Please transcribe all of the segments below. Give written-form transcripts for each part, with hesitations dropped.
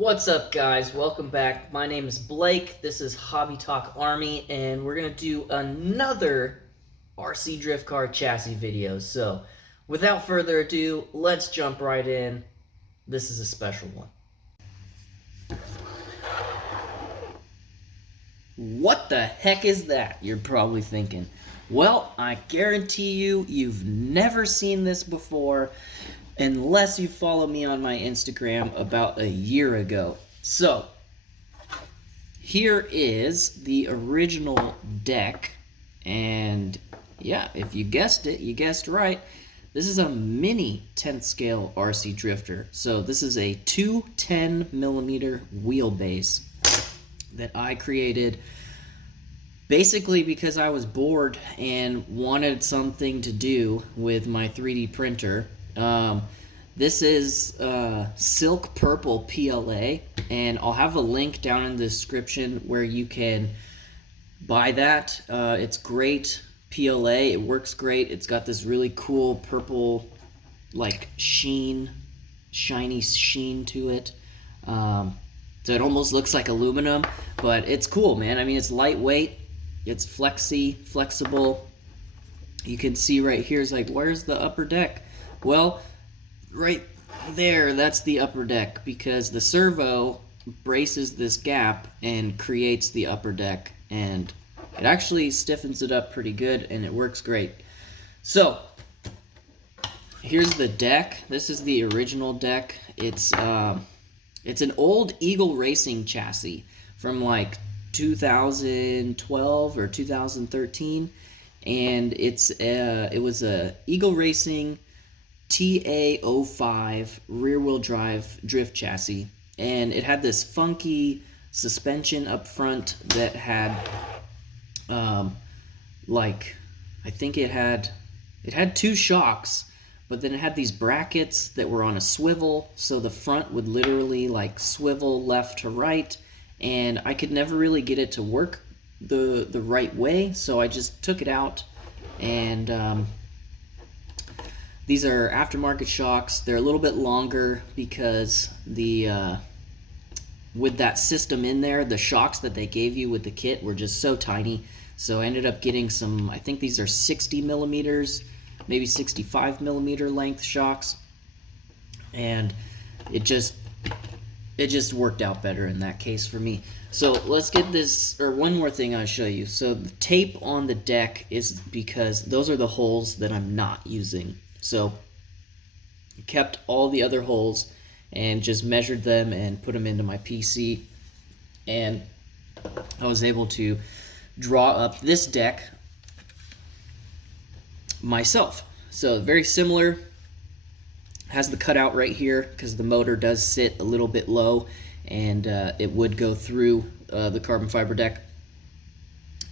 What's up, guys? Welcome back. My name is Blake. This is Hobby Talk Army, and we're gonna do another RC drift car chassis video. So, without further ado, let's jump right in. This is a special one. What the heck is that? You're probably thinking. Well, I guarantee you've never seen this before unless you follow me on my Instagram about a year ago. So, here is the original deck, and yeah, if you guessed it, you guessed right. This is a mini 10th scale RC drifter. So this is a 210mm wheelbase that I created basically because I was bored and wanted something to do with my 3D printer. This is silk purple PLA, and I'll have a link down in the description where you can buy that. It's great PLA, it works great. It's got this really cool purple like shiny sheen to it. So it almost looks like aluminum, but it's cool, man. I mean, it's lightweight, it's flexible. You can see right here is like, where's the upper deck? Well, right there, that's the upper deck, because the servo braces this gap and creates the upper deck, and it actually stiffens it up pretty good, and it works great. So here's the deck. This is the original deck. It's an old Eagle Racing chassis from like 2012 or 2013, and it was a Eagle Racing TA05 rear-wheel drive drift chassis, and it had this funky suspension up front that had like, I think it had two shocks, but then it had these brackets that were on a swivel, so the front would literally like swivel left to right, and I could never really get it to work the right way, so I just took it out. And these are aftermarket shocks. They're a little bit longer because with that system in there, the shocks that they gave you with the kit were just so tiny. So I ended up getting some, I think these are 60 millimeters, maybe 65 millimeter length shocks, and it just worked out better in that case for me. So let's get this, or one more thing I'll show you. So the tape on the deck is because those are the holes that I'm not using. So I kept all the other holes and just measured them and put them into my PC, and I was able to draw up this deck myself. So very similar. Has the cutout right here because the motor does sit a little bit low, and it would go through the carbon fiber deck.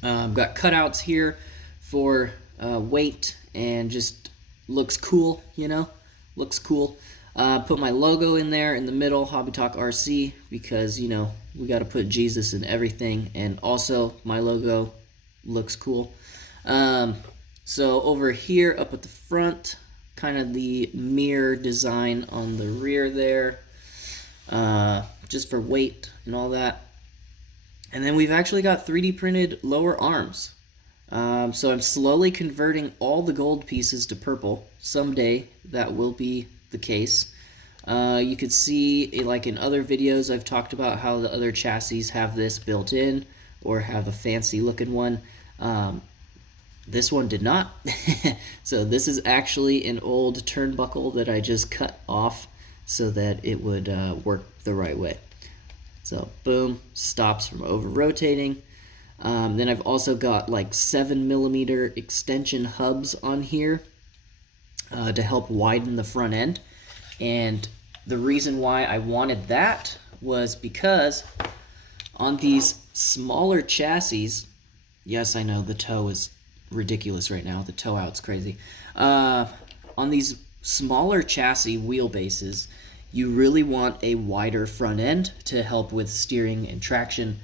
Got cutouts here for weight, and just looks cool, you know, looks cool. Put my logo in there in the middle, HobbyTalkRC, because, you know, we got to put Jesus in everything, and also my logo looks cool. So over here up at the front, kind of the mirror design on the rear there, just for weight and all that. And then we've actually got 3D printed lower arms. So I'm slowly converting all the gold pieces to purple. Someday that will be the case. You could see, like in other videos, I've talked about how the other chassis have this built in or have a fancy looking one. This one did not. So this is actually an old turnbuckle that I just cut off so that it would work the right way. So boom, stops from over rotating. Then I've also got like 7mm extension hubs on here to help widen the front end. And the reason why I wanted that was because on these smaller chassis, yes, I know the toe is ridiculous right now, the toe out's crazy. On these smaller chassis wheelbases, you really want a wider front end to help with steering and traction.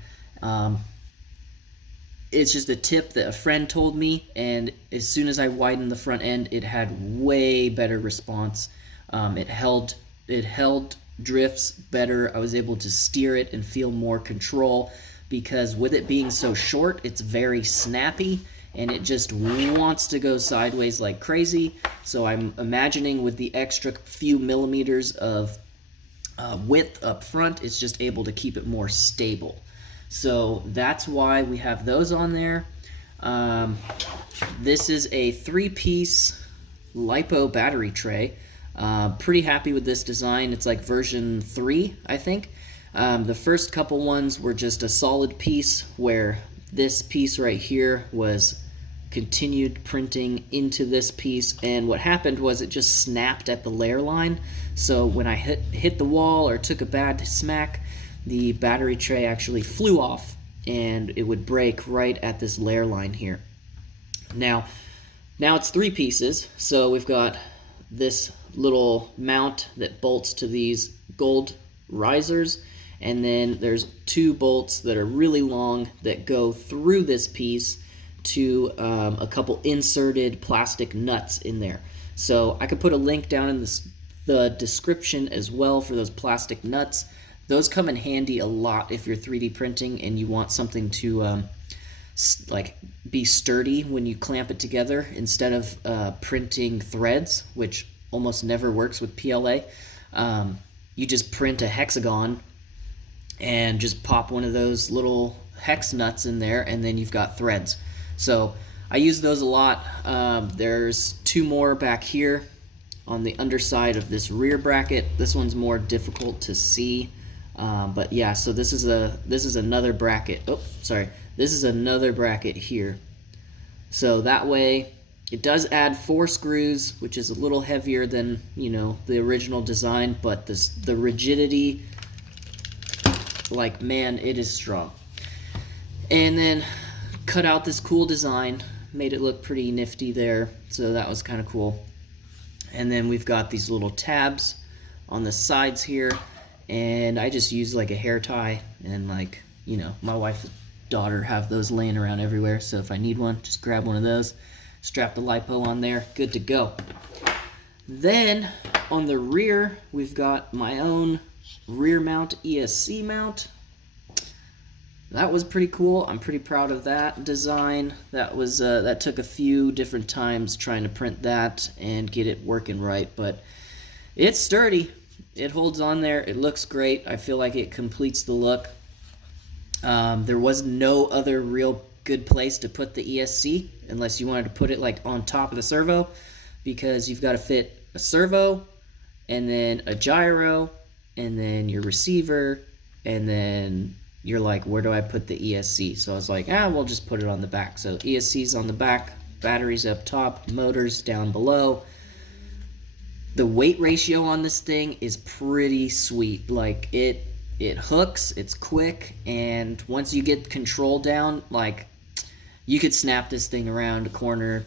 It's just a tip that a friend told me, and as soon as I widened the front end, it had way better response. It held drifts better. I was able to steer it and feel more control, because with it being so short, it's very snappy and it just wants to go sideways like crazy. So I'm imagining with the extra few millimeters of width up front, it's just able to keep it more stable. So that's why we have those on there. This is a 3-piece LiPo battery tray. Pretty happy with this design. It's like version 3, I think. The first couple ones were just a solid piece, where this piece right here was continued printing into this piece, and what happened was it just snapped at the layer line. So when I hit the wall or took a bad smack, the battery tray actually flew off and it would break right at this layer line here. Now it's 3 pieces, so we've got this little mount that bolts to these gold risers, and then there's 2 bolts that are really long that go through this piece to a couple inserted plastic nuts in there. So I could put a link down in the description as well for those plastic nuts. Those come in handy a lot if you're 3D printing and you want something to like be sturdy when you clamp it together, instead of printing threads, which almost never works with PLA. You just print a hexagon and just pop one of those little hex nuts in there, and then you've got threads. So I use those a lot. There's 2 more back here on the underside of this rear bracket. This one's more difficult to see, but yeah, so this is another bracket. Oh, sorry. This is another bracket here. So that way it does add 4 screws, which is a little heavier than, you know, the original design, but the rigidity, like, man, it is strong. And then cut out this cool design, made it look pretty nifty there, so that was kind of cool. And then we've got these little tabs on the sides here, and I just use like a hair tie, and, like, you know, my wife and daughter have those laying around everywhere, so if I need one, just grab one of those, strap the LiPo on there, good to go. Then on the rear, we've got my own rear mount ESC mount. That was pretty cool. I'm pretty proud of that design. That was that took a few different times trying to print that and get it working right, but it's sturdy. It holds on there. It looks great. I feel like it completes the look. There was no other real good place to put the ESC unless you wanted to put it like on top of the servo, because you've got to fit a servo and then a gyro and then your receiver, and then you're like, where do I put the ESC? So I was like, we'll just put it on the back. So ESC's on the back, batteries up top, motors down below. The weight ratio on this thing is pretty sweet. Like, it hooks, it's quick, and once you get control down, like, you could snap this thing around a corner,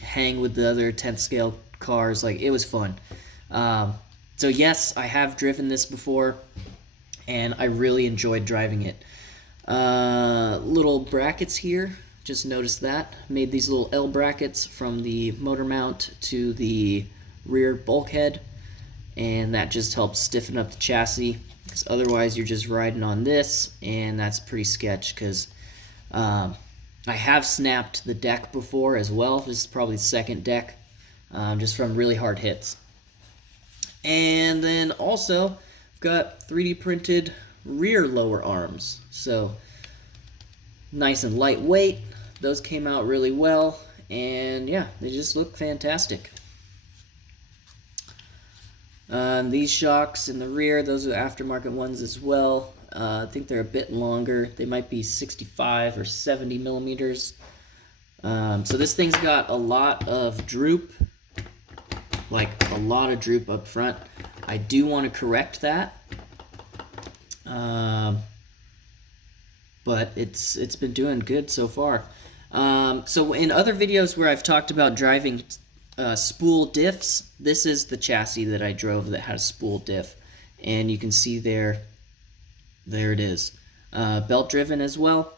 hang with the other 10th scale cars. Like, it was fun. So yes, I have driven this before, and I really enjoyed driving it. Little brackets here, just noticed that. Made these little L brackets from the motor mount to the rear bulkhead, and that just helps stiffen up the chassis, because otherwise you're just riding on this, and that's pretty sketch, because I have snapped the deck before as well. This is probably the second deck, just from really hard hits. And then also, I've got 3D printed rear lower arms. So, nice and lightweight. Those came out really well, and yeah, they just look fantastic. These shocks in the rear, those are aftermarket ones as well. I think they're a bit longer. They might be 65 or 70 millimeters. So this thing's got a lot of droop, like a lot of droop up front. I do want to correct that, but it's been doing good so far. So in other videos where I've talked about driving spool diffs, this is the chassis that I drove that had a spool diff, and you can see there it is. Belt driven as well.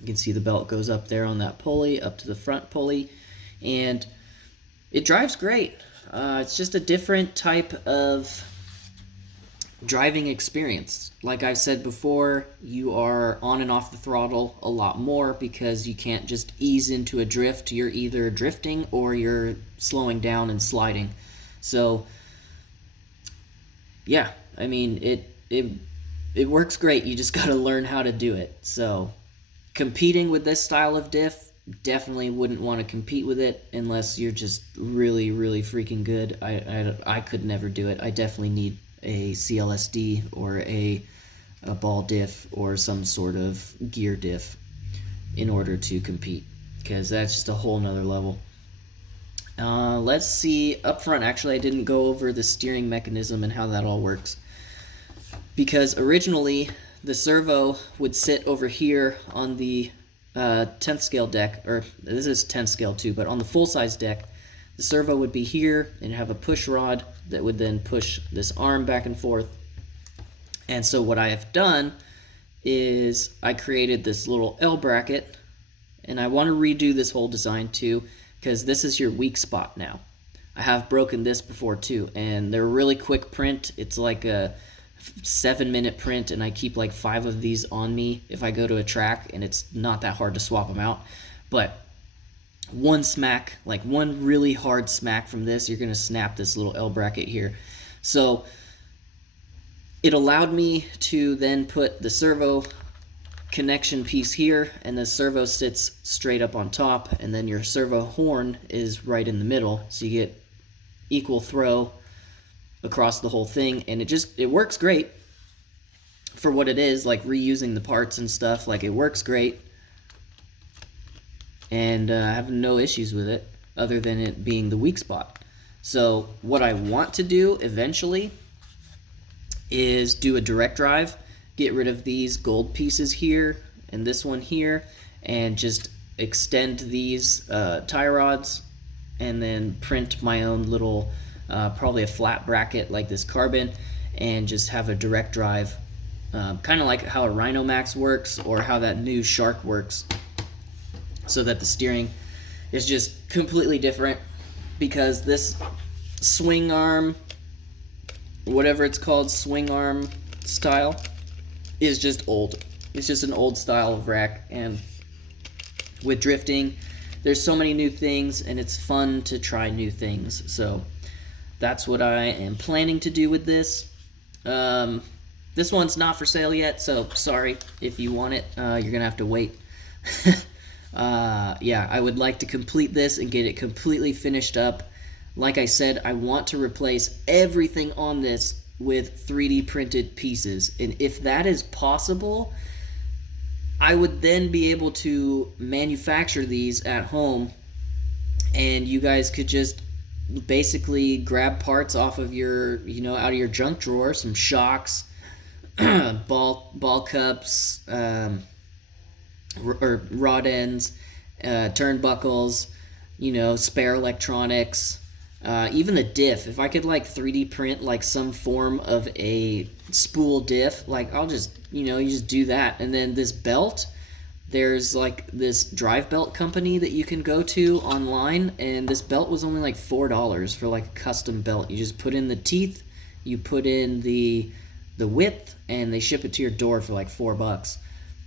You can see the belt goes up there on that pulley, up to the front pulley, and it drives great. It's just a different type of driving experience. Like I've said before, you are on and off the throttle a lot more because you can't just ease into a drift. You're either drifting or you're slowing down and sliding. So yeah, I mean, it works great. You just got to learn how to do it. So competing with this style of diff, definitely wouldn't want to compete with it unless you're just really, really freaking good. I could never do it. I definitely need a CLSD or a ball diff or some sort of gear diff in order to compete, because that's just a whole nother level. Let's see, up front, actually I didn't go over the steering mechanism and how that all works, because originally the servo would sit over here on the 10th scale deck, or this is 10th scale too, but on the full-size deck, the servo would be here and have a push rod that would then push this arm back and forth. And so what I have done is I created this little L bracket, and I want to redo this whole design too, because this is your weak spot now. I have broken this before too, and they're really quick print. It's like a 7-minute print, and I keep like 5 of these on me if I go to a track, and it's not that hard to swap them out. But one smack, like one really hard smack from this, you're gonna snap this little L bracket here. So it allowed me to then put the servo connection piece here, and the servo sits straight up on top, and then your servo horn is right in the middle, so you get equal throw across the whole thing, and it works great for what it is, like reusing the parts and stuff. Like, it works great, and I have no issues with it other than it being the weak spot. So what I want to do eventually is do a direct drive, get rid of these gold pieces here and this one here, and just extend these tie rods, and then print my own little probably a flat bracket like this carbon, and just have a direct drive, kind of like how a Rhino Max works, or how that new Shark works, so that the steering is just completely different, because this swing arm, whatever it's called, swing arm style, is just old. It's just an old style of rack, and with drifting, there's so many new things, and it's fun to try new things. So that's what I am planning to do with this. This one's not for sale yet, so sorry if you want it. You're gonna have to wait. Yeah, I would like to complete this and get it completely finished up. Like I said, I want to replace everything on this with 3D printed pieces, and if that is possible, I would then be able to manufacture these at home, and you guys could just basically grab parts off of your, out of your junk drawer, some shocks, ball cups, or rod ends, turnbuckles, spare electronics, even the diff. If I could like 3D print like some form of a spool diff, like I'll just, you just do that. And then this belt, there's like this drive belt company that you can go to online, and this belt was only like $4 for like a custom belt. You just put in the teeth, you put in the width, and they ship it to your door for like $4.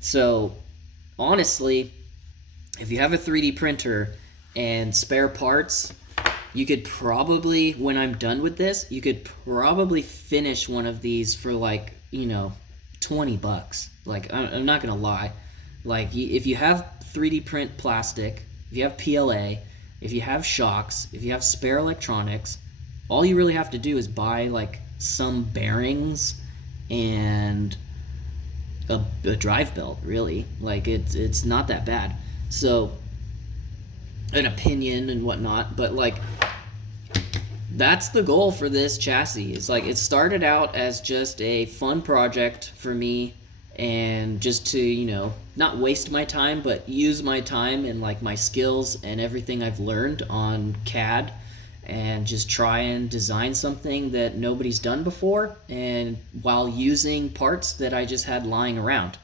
So honestly, if you have a 3D printer and spare parts, you could probably, when I'm done with this, you could probably finish one of these for like, $20. Like, I'm not gonna lie. Like, if you have 3D print plastic, if you have PLA, if you have shocks, if you have spare electronics, all you really have to do is buy like some bearings and a drive belt, really. Like, it's not that bad. So, an opinion and whatnot, but like, that's the goal for this chassis. It's like, it started out as just a fun project for me, and just to, not waste my time, but use my time and like my skills and everything I've learned on CAD, and just try and design something that nobody's done before, and while using parts that I just had lying around.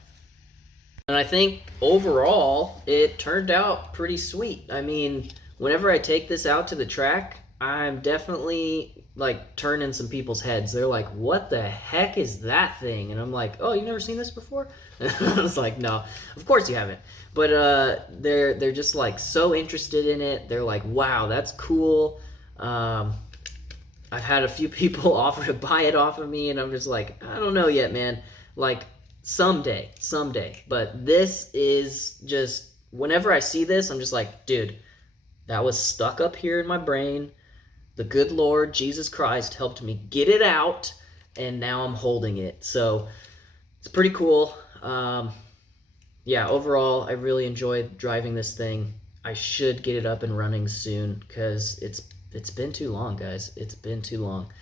And I think overall it turned out pretty sweet. I mean, whenever I take this out to the track, I'm definitely like turning some people's heads. They're like, what the heck is that thing? And I'm like, oh, you've never seen this before? And I was like, no, of course you haven't. But they're just like so interested in it. They're like, wow, that's cool. I've had a few people offer to buy it off of me, and I'm just like, I don't know yet, man. Like, someday. But this is just, whenever I see this, I'm just like, dude, that was stuck up here in my brain. The good Lord, Jesus Christ, helped me get it out, and now I'm holding it. So, it's pretty cool. Yeah, overall, I really enjoyed driving this thing. I should get it up and running soon, because it's been too long, guys. It's been too long.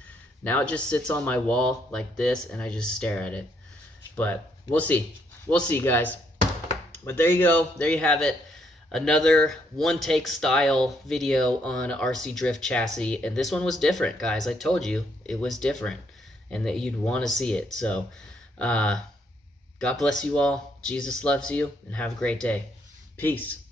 Now it just sits on my wall like this, and I just stare at it. But we'll see. We'll see, guys. But there you go. There you have it. Another one-take style video on RC Drift chassis. And this one was different, guys. I told you it was different and that you'd want to see it. So, God bless you all. Jesus loves you, and have a great day. Peace.